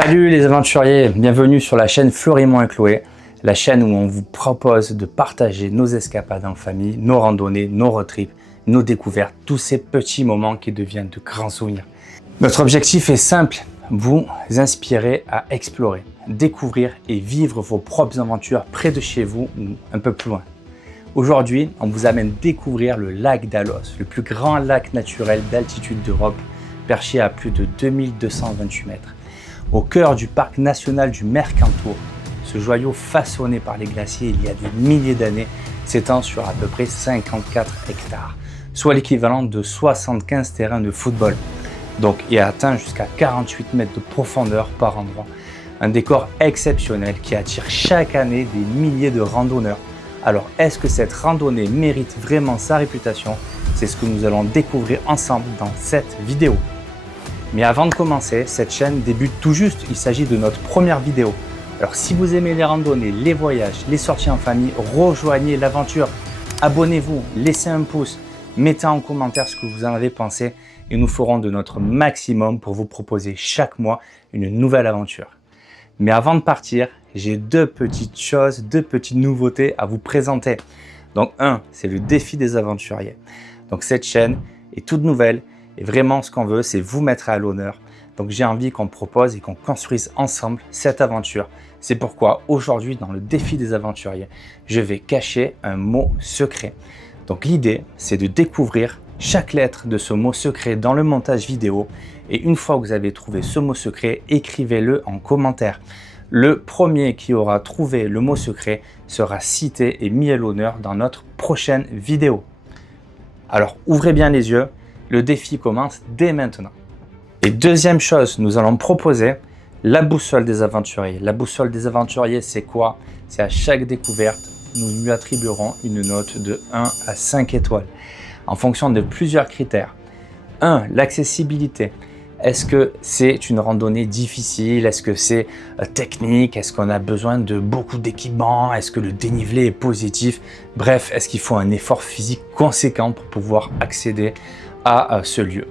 Salut les aventuriers, bienvenue sur la chaîne Florimond et Chloé, la chaîne où on vous propose de partager nos escapades en famille, nos randonnées, nos road trips, nos découvertes, tous ces petits moments qui deviennent de grands souvenirs. Notre objectif est simple, vous inspirer à explorer, découvrir et vivre vos propres aventures près de chez vous ou un peu plus loin. Aujourd'hui, on vous amène découvrir le lac d'Alos, le plus grand lac naturel d'altitude d'Europe, perché à plus de 2228 mètres. Au cœur du parc national du Mercantour, ce joyau façonné par les glaciers il y a des milliers d'années s'étend sur à peu près 54 hectares, soit l'équivalent de 75 terrains de football, et atteint jusqu'à 48 mètres de profondeur par endroit. Un décor exceptionnel qui attire chaque année des milliers de randonneurs. Alors, est-ce que cette randonnée mérite vraiment sa réputation? C'est ce que nous allons découvrir ensemble dans cette vidéo. Mais avant de commencer, cette chaîne débute tout juste, il s'agit de notre première vidéo. Alors si vous aimez les randonnées, les voyages, les sorties en famille, rejoignez l'aventure. Abonnez-vous, laissez un pouce, mettez en commentaire ce que vous en avez pensé et nous ferons de notre maximum pour vous proposer chaque mois une nouvelle aventure. Mais avant de partir, j'ai deux petites nouveautés à vous présenter. Donc c'est le défi des aventuriers. Donc cette chaîne est toute nouvelle. Et vraiment, ce qu'on veut, c'est vous mettre à l'honneur. Donc, j'ai envie qu'on propose et qu'on construise ensemble cette aventure. C'est pourquoi aujourd'hui, dans le défi des aventuriers, je vais cacher un mot secret. Donc, l'idée, c'est de découvrir chaque lettre de ce mot secret dans le montage vidéo. Et une fois que vous avez trouvé ce mot secret, écrivez-le en commentaire. Le premier qui aura trouvé le mot secret sera cité et mis à l'honneur dans notre prochaine vidéo. Alors, ouvrez bien les yeux. Le défi commence dès maintenant. Et deuxième chose, nous allons proposer la boussole des aventuriers. La boussole des aventuriers, c'est quoi? C'est à chaque découverte, nous lui attribuerons une note de 1 à 5 étoiles en fonction de plusieurs critères. 1. L'accessibilité. Est-ce que c'est une randonnée difficile? Est-ce que c'est technique? Est-ce qu'on a besoin de beaucoup d'équipements? Est-ce que le dénivelé est positif? Bref, est-ce qu'il faut un effort physique conséquent pour pouvoir accéder à ce lieu?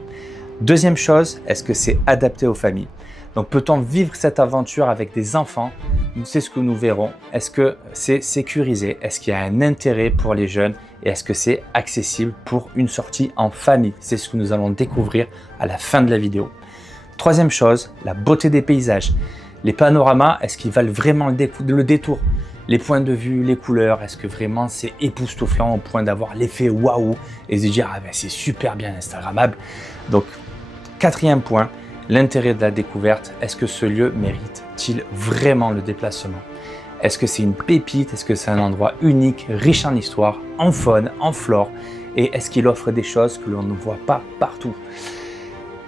Deuxième chose, est-ce que c'est adapté aux familles? Donc peut-on vivre cette aventure avec des enfants? C'est ce que nous verrons. Est-ce que c'est sécurisé? Est-ce qu'il y a un intérêt pour les jeunes? Et est-ce que c'est accessible pour une sortie en famille? C'est ce que nous allons découvrir à la fin de la vidéo. Troisième chose, la beauté des paysages. Les panoramas, est-ce qu'ils valent vraiment le détour? Les points de vue, les couleurs, est-ce que vraiment c'est époustouflant au point d'avoir l'effet waouh et se dire c'est super bien instagrammable. Donc quatrième point, l'intérêt de la découverte. Est-ce que ce lieu mérite-t-il vraiment le déplacement? Est-ce que c'est une pépite? Est-ce que c'est un endroit unique, riche en histoire, en faune, en flore? Et est-ce qu'il offre des choses que l'on ne voit pas partout?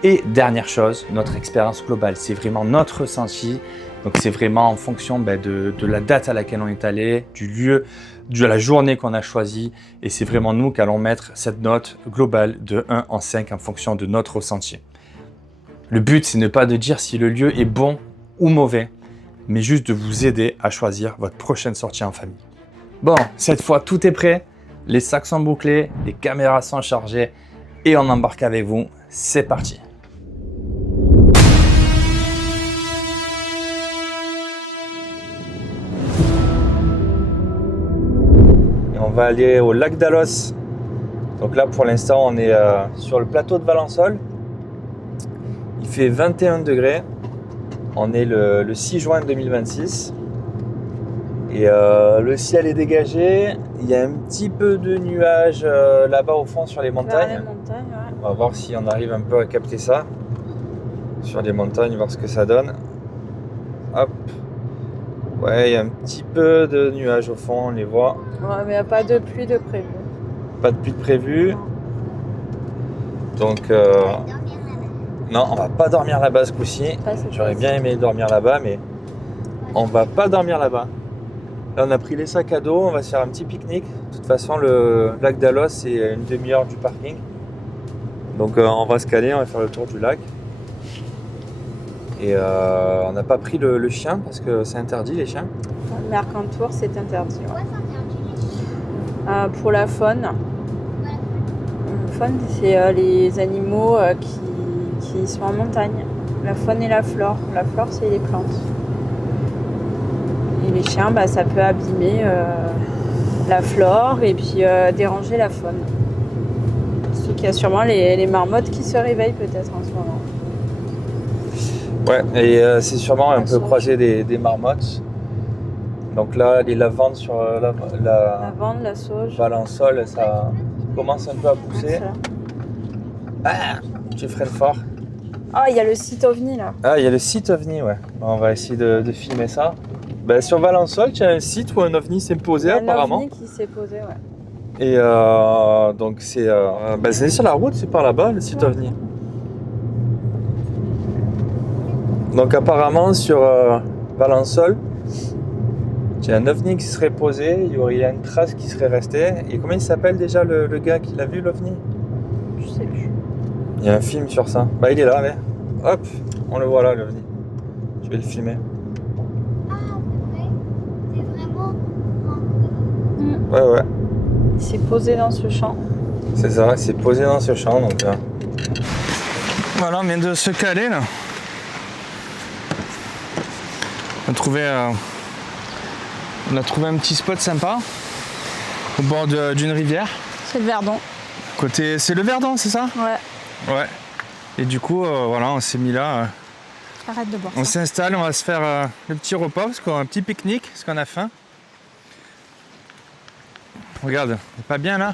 Et dernière chose, notre expérience globale, c'est vraiment notre ressenti. Donc c'est vraiment en fonction de la date à laquelle on est allé, du lieu, de la journée qu'on a choisi. Et c'est vraiment nous qui allons mettre cette note globale de 1 en 5 en fonction de notre ressenti. Le but, c'est ne pas de dire si le lieu est bon ou mauvais, mais juste de vous aider à choisir votre prochaine sortie en famille. Bon, cette fois, tout est prêt. Les sacs sont bouclés, les caméras sont chargées et on embarque avec vous. C'est parti. On va aller au lac d'Alos. Donc là, pour l'instant, on est sur le plateau de Valensole. Il fait 21 degrés. On est le 6 juin 2026. Et le ciel est dégagé. Il y a un petit peu de nuages là-bas au fond sur les montagnes. Vers les montagnes, ouais. On va voir si on arrive un peu à capter ça. Sur les montagnes, voir ce que ça donne. Hop. Ouais, il y a un petit peu de nuages au fond, on les voit. Ouais, mais il n'y a pas de pluie de prévu. Pas de pluie de prévu. Donc, non, on va pas dormir là-bas ce coup-ci. J'aurais bien aimé dormir là-bas, mais on va pas dormir là-bas. Là, on a pris les sacs à dos, on va se faire un petit pique-nique. De toute façon, le lac d'Alos, c'est une demi-heure du parking. Donc, on va se caler, on va faire le tour du lac. Et on n'a pas pris le chien parce que c'est interdit les chiens. Le Mercantour, c'est interdit. Ouais. Pour la faune. La faune, c'est les animaux qui sont en montagne. La faune et la flore. La flore, c'est les plantes. Et les chiens, bah, ça peut abîmer la flore et puis déranger la faune. Surtout qu'il y a sûrement les marmottes qui se réveillent peut-être en ce moment. Ouais, et c'est sûrement un La peu sauge. croisé des marmottes. Donc là, les lavandes sur la Lavande, la sauge. Valençol, ça commence un peu à pousser. Ah, tu freines fort. Ah, il y a le site OVNI là. Ah, il y a le site OVNI, ouais. On va essayer de filmer ça. Ben, sur Valençol, tu as un site où un OVNI s'est posé Il y a un apparemment. OVNI qui s'est posé, ouais. Et donc c'est sur la route, c'est par là-bas le site OVNI. Donc apparemment sur Valençol, il y a un OVNI qui serait posé, il y a une trace qui serait restée. Et comment il s'appelle déjà le gars qui l'a vu l'OVNI? Je sais plus. Il y a un film sur ça. Bah il est là, mais hop, on le voit là l'OVNI. Je vais le filmer. Ah, c'est vrai. C'est vraiment Ouais, ouais. Il s'est posé dans ce champ. C'est ça, c'est posé dans ce champ donc là. Voilà, on vient de se caler là. On a trouvé un petit spot sympa au bord d'une rivière. C'est le Verdon. C'est le Verdon, c'est ça? Ouais. Ouais. Et du coup, voilà, on s'est mis là. Arrête de boire On ça. s'installe, on va se faire le petit repas parce qu'on a un petit pique-nique parce qu'on a faim. Regarde, c'est pas bien là?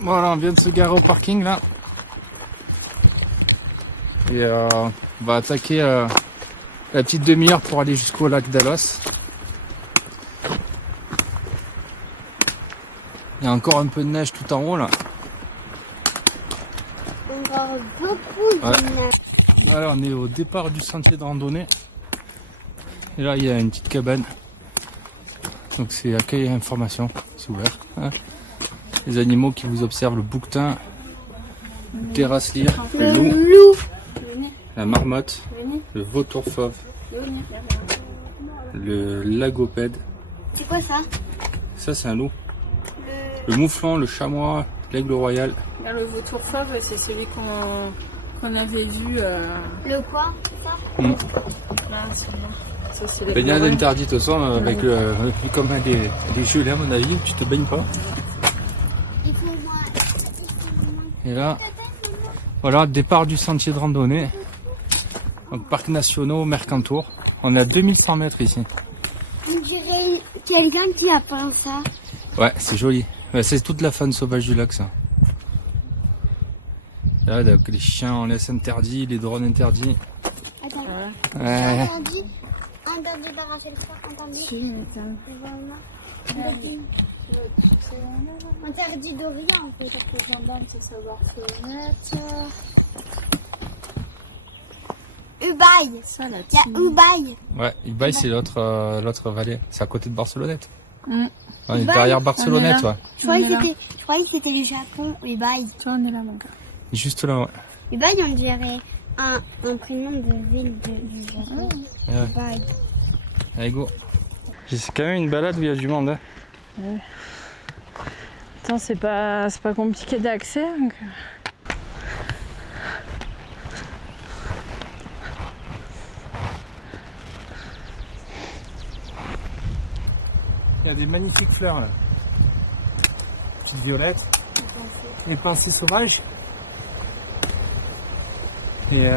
Voilà, on vient de se garer au parking là. Et on va attaquer la petite demi-heure pour aller jusqu'au lac d'Alos. Il y a encore un peu de neige tout en haut là. encore beaucoup de Ouais. neige. Voilà, on est au départ du sentier de randonnée. Et là, il y a une petite cabane. Donc c'est accueil et information, c'est ouvert. Hein. Les animaux qui vous observent, le bouquetin, le terrasse-lire, le loup, loup. la marmotte, le vautour fauve, le lagopède. C'est quoi ça? Ça, c'est un loup. Le mouflon, le chamois, l'aigle royal. Le vautour fauve, c'est celui qu'on avait vu. Le quoi? Ça? Mm. Là, celui-là. Ça, c'est les Baignade forêts. interdite au son avec comme des gelées à mon avis, tu te baignes pas. Il faut moins. Et là, voilà, départ du sentier de randonnée. Donc, parc national Mercantour. On est à 2100 mètres ici. On dirait quelqu'un qui a peint ça. Ouais, c'est joli. Ouais, c'est toute la faune sauvage du lac, ça. Là, donc, les chiens en laisse interdits, les drones interdits. Attends. Ouais. Interdit d'arracher le soir, interdit. Si, mais Interdit de rien en fait. les gendarmes, c'est savoir se mettre. Ubaï. Ça, la Il y a Ubaï. Ouais, Ubaï c'est l'autre vallée. C'est à côté de Barcelonnette. Mm. On est Ubaï, derrière Barcelonnette, on est là. ouais. Je croyais On est que c'était le Japon, Ubaï. Tu vois, on est là, mon gars. Juste là, ouais. Ubaï, on dirait un prénom de ville du Japon. Ouais. Ubaï. Allez, go. C'est quand même une balade où il y a du monde. Hein. Attends, c'est pas compliqué d'accès. Donc... Il y a des magnifiques fleurs là. Petites violettes. Les pensées sauvages. Et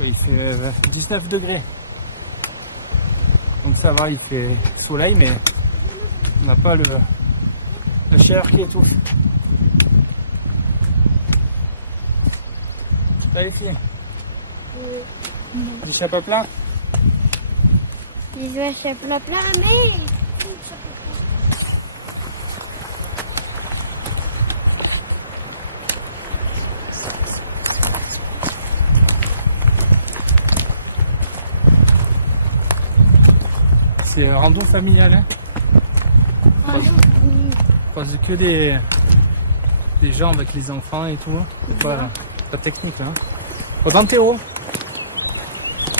il fait 19 degrés. Donc ça va, il fait soleil, mais on n'a pas la chaleur qui étouffe. Ça les filles. Du chapeau plat. Les yeux à plat plat, mais... C'est rando familial. Hein. Parce que des gens avec les enfants et tout. Hein. C'est pas technique là. Hein. Au Dantero.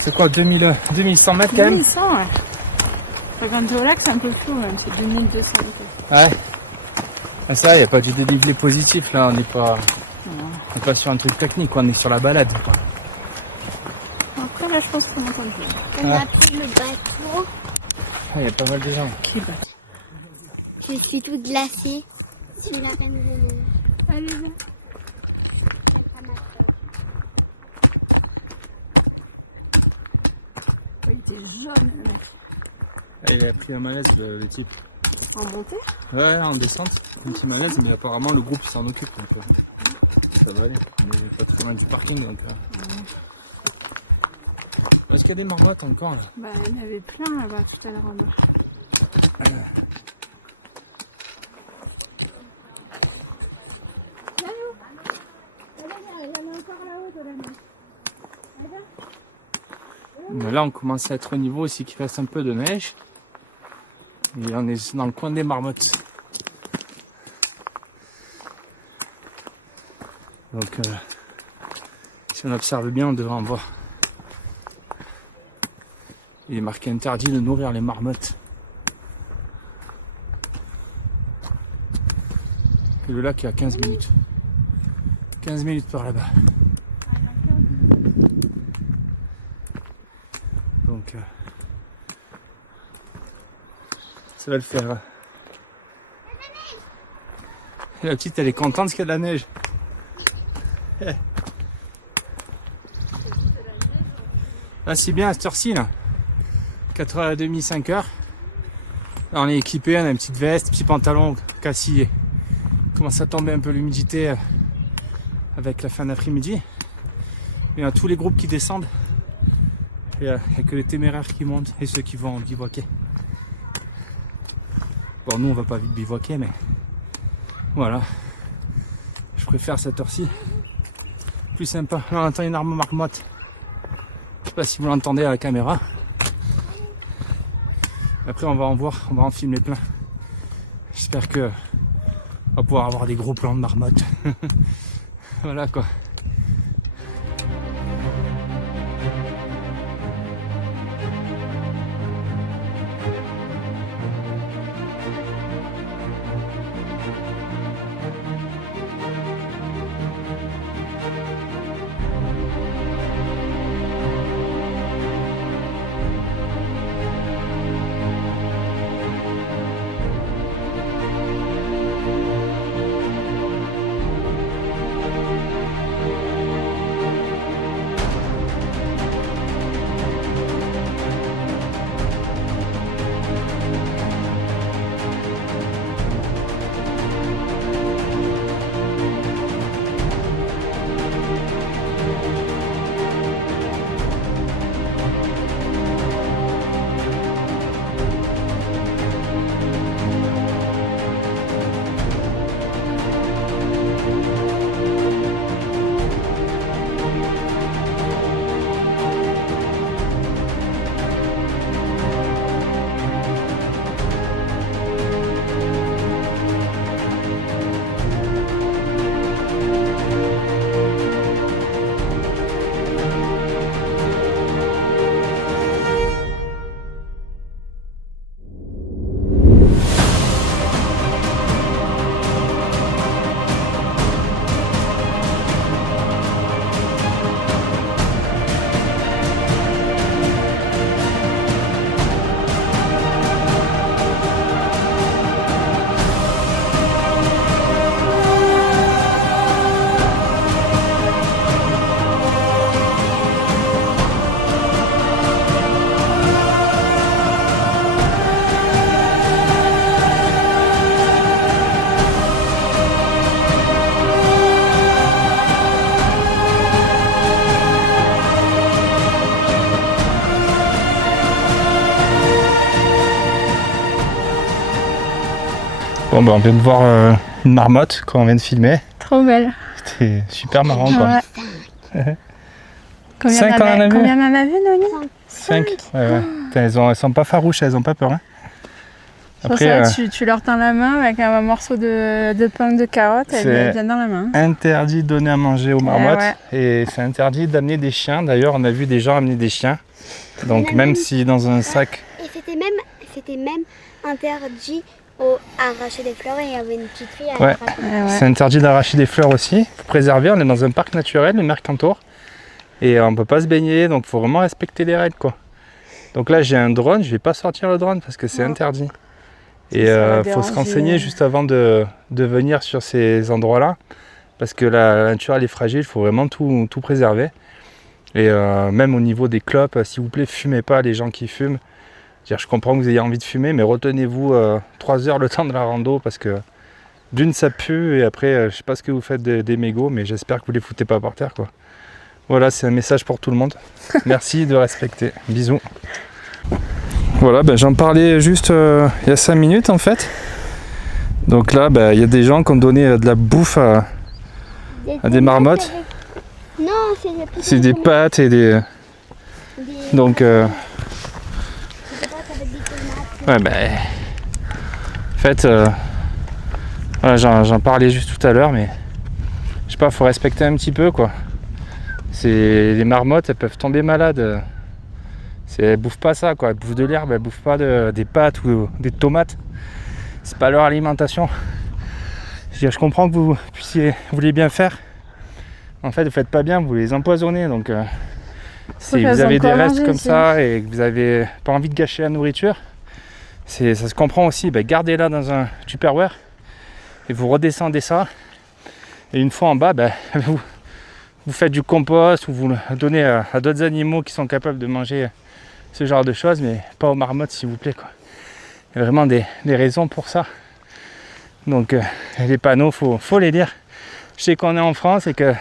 C'est quoi, 2100 mètres quand même? 2100, ouais. Quand tu es au lac, c'est un peu flou, même. C'est 2200 mètres. Ouais. Ah, ça, il n'y a pas du dénivelé positif là. On n'est pas sur un truc technique, on est sur la balade. Quoi. Après, là, je pense qu'on entend bien. On a pris le bateau. Il y a pas mal de gens. Qui bat. Je suis toute glacée. Je suis la reine de l'eau. Allez, là. Il était jaune, le mec. Il a pris un malaise le type. En montée? Ouais, en descente. Un petit malaise, mais apparemment le groupe s'en occupe. Donc, ça va aller. Mais pas très loin du parking. Donc, Est-ce qu'il y a des marmottes encore là? Bah, il y en avait plein là-bas tout à l'heure en bas. Mais là, on commence à être au niveau aussi qu'il reste un peu de neige. Et on est dans le coin des marmottes. Donc, si on observe bien, on devrait en voir. Il est marqué interdit de nourrir les marmottes. Et le lac est à 15 minutes. 15 minutes par là-bas. Donc, ça va le faire. Et la petite, elle est contente qu'il y a de la neige. Là, c'est bien à cette heure-ci, là. 4h30, 5h. Là, on est équipé, on a une petite veste, petit pantalon cassillé. Il commence à tomber un peu l'humidité avec la fin d'après-midi. Il y a tous les groupes qui descendent. Il n'y a que les téméraires qui montent et ceux qui vont bivouaquer. Bon, nous on va pas vite bivouaquer, mais voilà. Je préfère cette heure-ci. Plus sympa. Là on entend une arme marmotte. Je sais pas si vous l'entendez à la caméra. Après on va en voir, on va en filmer plein. J'espère que on va pouvoir avoir des gros plans de marmotte. Voilà quoi. Bon ben on vient de voir une marmotte quand on vient de filmer. Trop belle. C'était super marrant quoi. Ouais. Cinq, on en a vu. Combien on en a vu, Noémie? 5. Ouais. Putain, elles sont pas farouches, elles ont pas peur. Hein. Pour ça, tu leur tends la main avec un morceau de pain de carotte, elles viennent dans la main. Interdit de donner à manger aux marmottes et c'est interdit d'amener des chiens. D'ailleurs, on a vu des gens amener des chiens. Donc même si dans un sac... Et c'était même interdit à arracher des fleurs et il y avait une petite fille à attraper. C'est interdit d'arracher des fleurs aussi. Il faut préserver, on est dans un parc naturel, le Mercantour. Et on ne peut pas se baigner, donc il faut vraiment respecter les règles quoi. Donc là j'ai un drone, je ne vais pas sortir le drone parce que c'est interdit. Et il faut se renseigner juste avant de venir sur ces endroits-là. Parce que la nature elle est fragile, il faut vraiment tout préserver. Et même au niveau des clopes, s'il vous plaît, fumez pas les gens qui fument. Je comprends que vous ayez envie de fumer, mais retenez-vous 3 heures le temps de la rando parce que d'une ça pue et après je sais pas ce que vous faites des mégots, mais j'espère que vous les foutez pas par terre quoi. Voilà, c'est un message pour tout le monde. Merci de respecter. Bisous. Voilà, j'en parlais juste il y a 5 minutes en fait. Donc là, il y a des gens qui ont donné de la bouffe à des marmottes. Non, c'est des pâtes et des... Donc... Ouais, en fait, voilà, j'en parlais juste tout à l'heure, mais je sais pas, faut respecter un petit peu quoi. Les marmottes, elles peuvent tomber malades. Elles bouffent pas ça quoi, elles bouffent de l'herbe, elles bouffent pas des pâtes ou des tomates. C'est pas leur alimentation. Je comprends que vous voulez bien faire. En fait, vous faites pas bien, vous les empoisonnez. Donc, si vous avez des restes comme ça et que vous avez pas envie de gâcher la nourriture, ça se comprend aussi. Gardez-la dans un Tupperware et vous redescendez ça. Et une fois en bas, vous faites du compost ou vous le donnez à d'autres animaux qui sont capables de manger ce genre de choses, mais pas aux marmottes s'il vous plaît quoi. Il y a vraiment des raisons pour ça. Donc les panneaux, faut les lire. Je sais qu'on est en France et que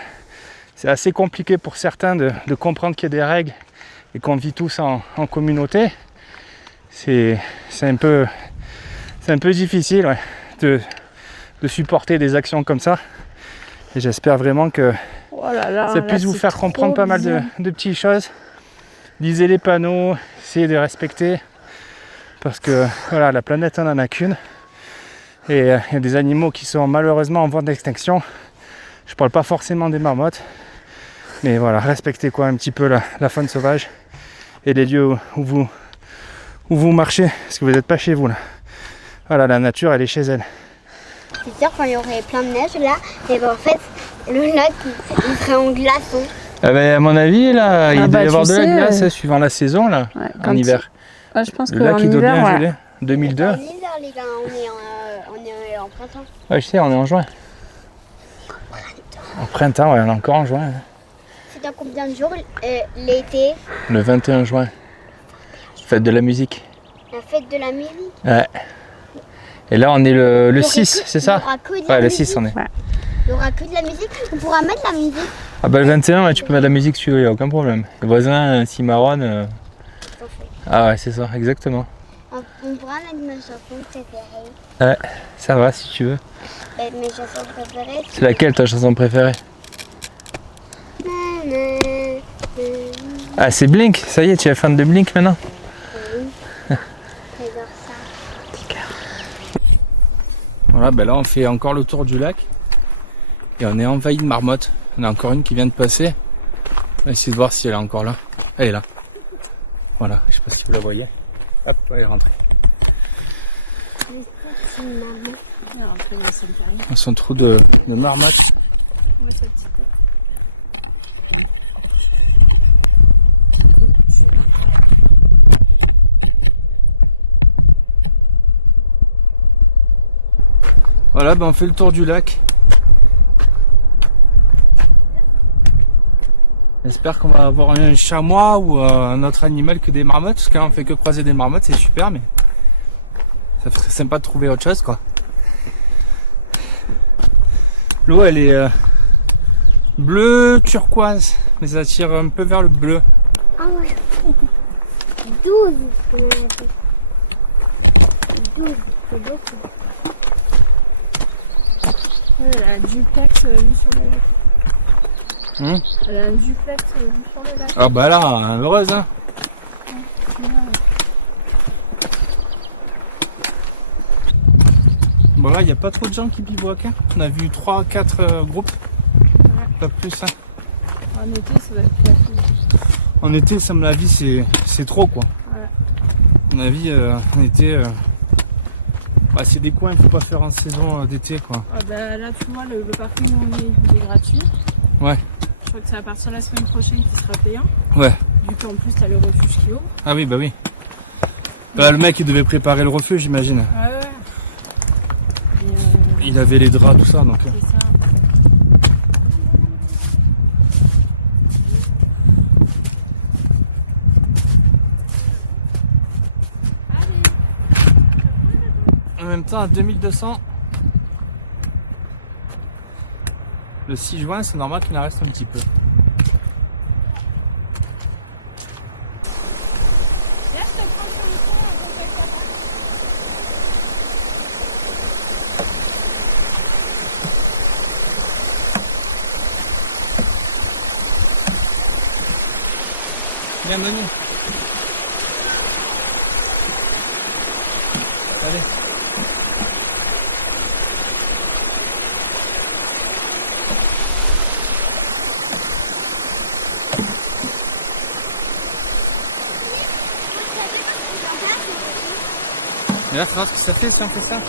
c'est assez compliqué pour certains de comprendre qu'il y a des règles et qu'on vit tous en communauté. C'est un peu difficile de supporter des actions comme ça. Et j'espère vraiment que ça puisse vous faire comprendre pas mal de petites choses. Lisez les panneaux, essayez de respecter. Parce que voilà, la planète on n'en a qu'une. Et il y a des animaux qui sont malheureusement en voie d'extinction. Je parle pas forcément des marmottes. Mais voilà, respectez un petit peu la faune sauvage. Et les lieux où vous marchez. Parce que vous n'êtes pas chez vous là. Voilà, la nature elle est chez elle. C'est sûr quand il y aurait plein de neige là, et en fait le lac il serait en glaçon. À mon avis là, il doit y avoir de la glace suivant la saison là, en hiver. Je pense que le lac il doit bien geler. 2002. En hiver les gars, on est en printemps. Ouais je sais, on est en juin. En printemps, on est encore en juin. C'est dans combien de jours l'été? Le 21 juin. Fête de la musique. La fête de la musique. Ouais. Et là on est le 6, c'est ça? Ouais, le 6 on est. Il n'y aura que de la musique, on pourra mettre la musique. Ah le 21, tu peux mettre la musique si tu veux, il n'y a aucun problème. Les voisins, s'ils marronnent... Ah ouais, c'est ça, exactement. On pourra mettre nos chansons préférées. Ouais, ça va si tu veux. Mes chansons préférées. C'est laquelle ta chanson préférée? Ah c'est Blink, ça y est, tu es fan de Blink maintenant? Oui, j'adore ça. Voilà, là on fait encore le tour du lac. Et on est envahi de marmottes. On a encore une qui vient de passer. On va essayer de voir si elle est encore là. Elle est là. Voilà, je sais pas si vous la voyez. Hop, elle est rentrée. Dans son trou de marmotte. Voilà, on fait le tour du lac. J'espère qu'on va avoir un chamois ou un autre animal que des marmottes, parce qu'on fait que croiser des marmottes, c'est super, mais ça serait sympa de trouver autre chose quoi. L'eau elle est bleu turquoise, mais ça tire un peu vers le bleu. Ah ouais. 12, on a dit. 12, c'est beaucoup. Ouais, elle a un duplex vue sur le lac. Hum. Elle a un duplex vue sur le lac. Ah bah là, heureuse hein. Ouais. Bon là, il n'y a pas trop de gens qui bivouaquent. Hein. On a vu 3-4 groupes. Ouais. Pas plus. Hein. En été, ça va être plus facile. En été, ça me la vie, c'est trop quoi. Ouais. À mon avis, en été, bah, c'est des coins qu'il ne faut pas faire en saison d'été quoi. Ah bah, là, tu vois, le parking où on est, il est gratuit. Ouais. Je crois que c'est à partir de la semaine prochaine qu'il sera payant. Ouais. Vu qu'en plus, t'as le refuge qui ouvre. Ah oui, bah oui. Bah, le mec, il devait préparer le refuge, j'imagine. Ouais. Et Il avait les draps, tout ça, donc. c'est ça. En même temps, à 2200, le 6 juin, c'est normal qu'il en reste un petit peu. Viens, Manu. Allez. Et là, ça fait si on fait ça.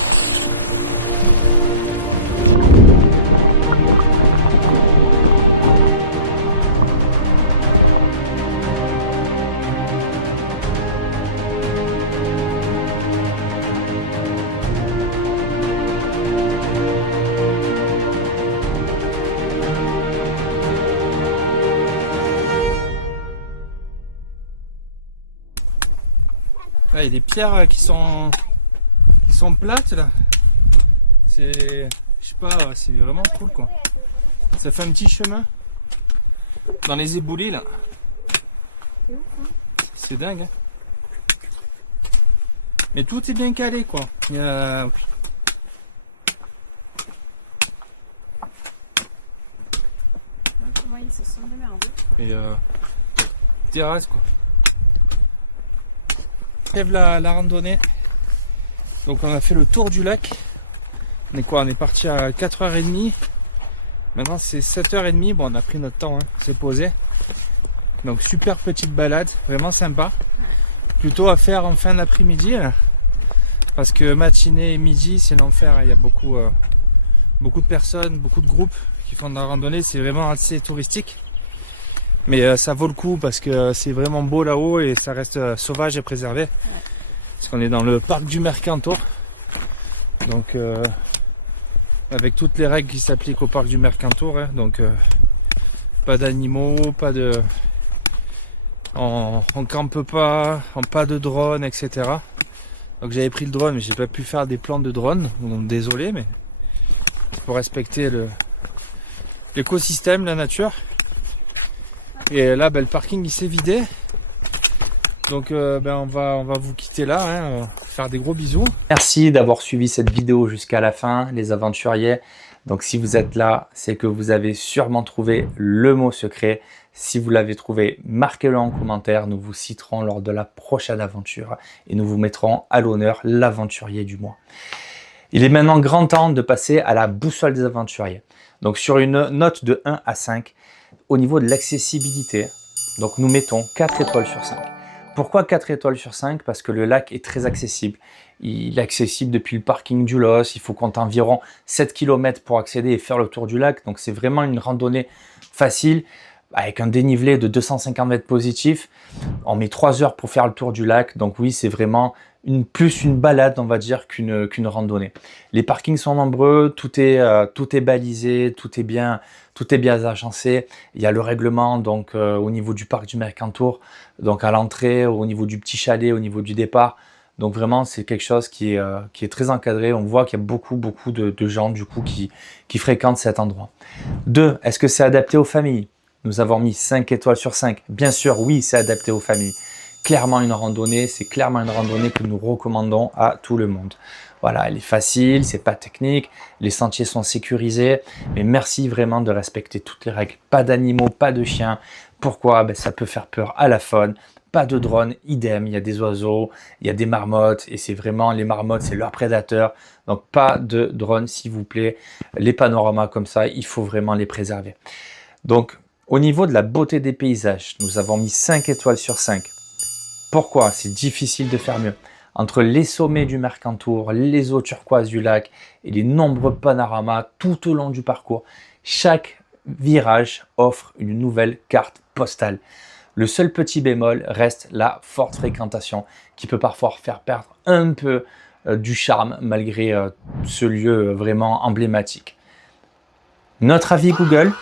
Là, il y a des pierres qui sont plates là. C'est, je sais pas, c'est vraiment cool quoi. Ça fait un petit chemin dans les éboulis là. C'est dingue. Hein. Mais tout est bien calé quoi. Il y a... Comment ils se sont démerdés. Et terrasse quoi. Trêve la randonnée. Donc on a fait le tour du lac. On est quoi? On est parti à 4h30. Maintenant c'est 7h30. Bon, on a pris notre temps, hein. C'est posé. Donc super petite balade, vraiment sympa. Plutôt à faire en fin d'après-midi. Parce que matinée et midi c'est l'enfer. Il y a beaucoup de personnes, beaucoup de groupes qui font de la randonnée. C'est vraiment assez touristique. Mais ça vaut le coup parce que c'est vraiment beau là-haut et ça reste sauvage et préservé. Parce qu'on est dans le parc du Mercantour. Donc avec toutes les règles qui s'appliquent au parc du Mercantour. Hein, donc pas d'animaux, pas de... On campe pas de drone, etc. Donc j'avais pris le drone mais j'ai pas pu faire des plans de drone. Donc désolé, mais il faut respecter l'écosystème, la nature. Et là, le parking il s'est vidé. Donc on va vous quitter là, hein, faire des gros bisous. Merci d'avoir suivi cette vidéo jusqu'à la fin, les aventuriers. Donc si vous êtes là, c'est que vous avez sûrement trouvé le mot secret. Si vous l'avez trouvé, marquez-le en commentaire. Nous vous citerons lors de la prochaine aventure et nous vous mettrons à l'honneur l'aventurier du mois. Il est maintenant grand temps de passer à la boussole des aventuriers. Donc sur une note de 1 à 5, au niveau de l'accessibilité, donc nous mettons 4 étoiles sur 5. Pourquoi 4 étoiles sur 5? Parce que le lac est très accessible. Il est accessible depuis le parking du Los. Il faut compter environ 7 km pour accéder et faire le tour du lac. Donc c'est vraiment une randonnée facile avec un dénivelé de 250 mètres positifs. On met 3 heures pour faire le tour du lac. Donc oui, c'est vraiment plus une balade, on va dire, qu'une randonnée. Les parkings sont nombreux, tout est balisé, tout est bien agencé. Il y a le règlement donc au niveau du parc du Mercantour, donc à l'entrée, au niveau du petit chalet, au niveau du départ. Donc vraiment, c'est quelque chose qui est très encadré. On voit qu'il y a beaucoup de gens du coup qui fréquentent cet endroit. 2. Est-ce que c'est adapté aux familles? Nous avons mis 5 étoiles sur 5. Bien sûr, oui, c'est adapté aux familles. clairement une randonnée, c'est clairement une randonnée que nous recommandons à tout le monde. Voilà, elle est facile, c'est pas technique, les sentiers sont sécurisés, mais merci vraiment de respecter toutes les règles. Pas d'animaux, pas de chiens. Pourquoi? Ça peut faire peur à la faune. Pas de drone, idem, il y a des oiseaux, il y a des marmottes, et c'est vraiment, les marmottes, c'est leur prédateur. Donc pas de drone, s'il vous plaît. Les panoramas comme ça, il faut vraiment les préserver. Donc, au niveau de la beauté des paysages, nous avons mis 5 étoiles sur 5. Pourquoi? C'est difficile de faire mieux. Entre les sommets du Mercantour, les eaux turquoises du lac et les nombreux panoramas tout au long du parcours, chaque virage offre une nouvelle carte postale. Le seul petit bémol reste la forte fréquentation qui peut parfois faire perdre un peu du charme malgré ce lieu vraiment emblématique. Notre avis Google,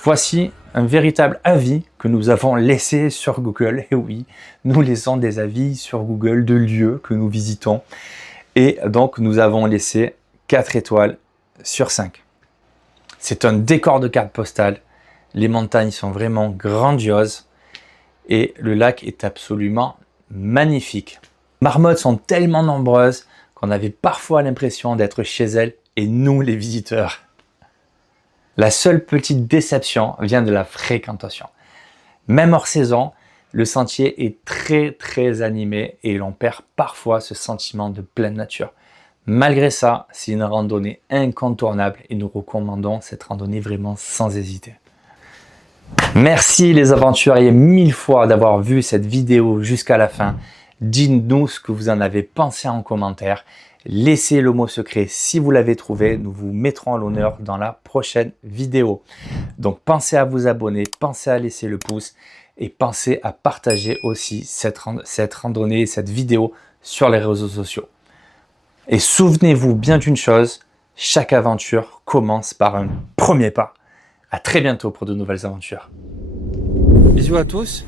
voici un véritable avis que nous avons laissé sur Google. Et oui, nous laissons des avis sur Google de lieux que nous visitons. Et donc, nous avons laissé 4 étoiles sur 5. C'est un décor de carte postale. Les montagnes sont vraiment grandioses. Et le lac est absolument magnifique. Les marmottes sont tellement nombreuses qu'on avait parfois l'impression d'être chez elles et nous les visiteurs. La seule petite déception vient de la fréquentation. Même hors saison, le sentier est très animé et l'on perd parfois ce sentiment de pleine nature. Malgré ça, c'est une randonnée incontournable et nous recommandons cette randonnée vraiment sans hésiter. Merci les aventuriers 1000 fois d'avoir vu cette vidéo jusqu'à la fin. Dites-nous ce que vous en avez pensé en commentaire. Laissez le mot secret si vous l'avez trouvé. Nous vous mettrons à l'honneur dans la prochaine vidéo. Donc pensez à vous abonner, pensez à laisser le pouce et pensez à partager aussi cette randonnée, cette vidéo sur les réseaux sociaux. Et souvenez-vous bien d'une chose, chaque aventure commence par un premier pas. À très bientôt pour de nouvelles aventures. Bisous à tous.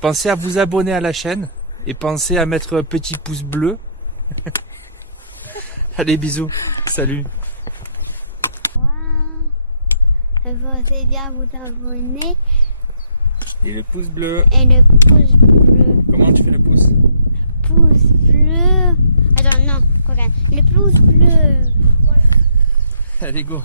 Pensez à vous abonner à la chaîne et pensez à mettre un petit pouce bleu. Allez, bisous. Salut. Pensez bien à vous abonner. Et le pouce bleu. Et le pouce bleu. Comment tu fais le pouce? Pouce bleu. Attends, non, regarde. Le pouce bleu. Allez, go.